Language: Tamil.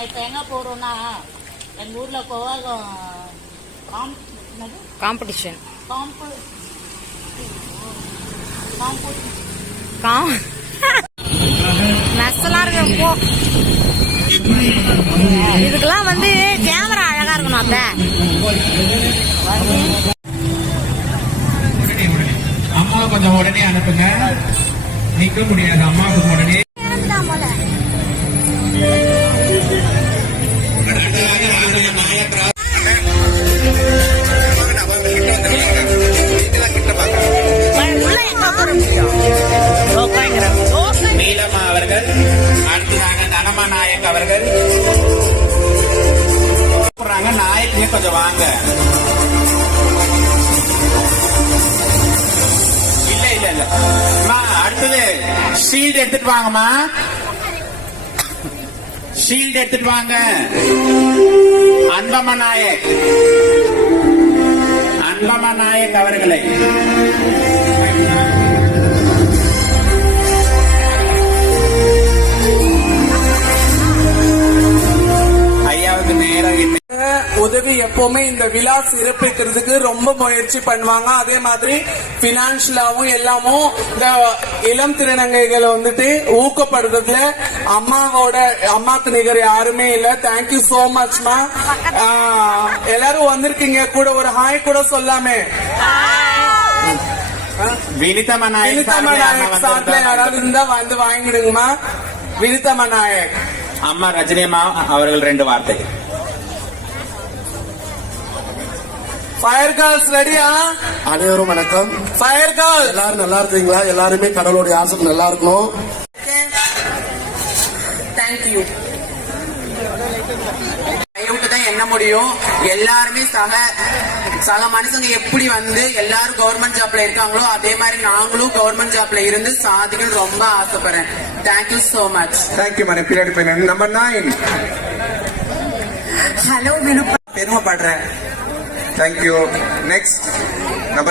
நாங்கள் இப்போ எங்கே போகிறோம்னா எங்கள் ஊரில் காம்படிஷன் நெசலாம் இருக்கு போ. இதுக்கெல்லாம் வந்து கேமரா அழகா இருக்கணும். அத்த அம்மா கொஞ்சம் உடனே அனுப்புங்க. நிக்க முடியாது அம்மாவுக்கு உடனே. நீலமா அவர்கள், அடுத்ததாக தனமா நாயக் அவர்கள். நாயக்குமே கொஞ்சம் வாங்க. இல்ல அடுத்தது ஷீல்டு எடுத்துட்டு வாங்கம்மா. ஷீல்டு எடுத்துட்டு வாங்க. அன்பம்மா நாயக் அவர்களை ஐயாவுக்கு நேரம் உதவி எப்பவுமே இந்த விழா சிறப்பிக்கிறதுக்கு ரொம்ப முயற்சி பண்ணுவாங்க. அதே மாதிரி பினான்சியலாவும் எல்லாமும் இந்த இளம் திருநங்கைகளை வந்துட்டு ஊக்கப்படுறதுல அம்மாக்கு நிகர் யாருமே இல்ல. தேங்க்யூ சோ மச்மா. எல்லாரும் வந்திருக்கீங்க. கூட ஒரு ஹாய் கூட சொல்லாமே. வினிதா நாயக் சார்பில் யாராவது இருந்தா வந்து வாங்கிடுங்கம்மா. வினிதா நாயக். அம்மா ரஜினி அம்மா அவர்கள் 2 வார்த்தை. ஃபயர் கேர்ள்ஸ் ரெடியா? அனைவரும் வணக்கம். ஃபயர் கேர்ள்ஸ் எல்லாரும் நல்லா இருக்கீங்களா? எல்லாருமே கடவுளுடைய ஆசை நல்லா இருக்கணும். தேங்க்யூ. தான் என்ன முடியும். எல்லாருமே சக மனுஷங்க எப்படி வந்து எல்லாரும் கவர்மெண்ட் ஜாப்ல இருக்காங்களோ அதே மாதிரி நாங்களும் கவர்மெண்ட் ஜாப்ல இருந்து சாதிக்கணும் ரொம்ப ஆசைப்படுறேன். Thank you so much. Thank you madam. பின்னாடி போய் நம்பர் 9. ஹலோ விழுப்புரம். பெருமைப்படுறேன். தேங்க்யூ. Next number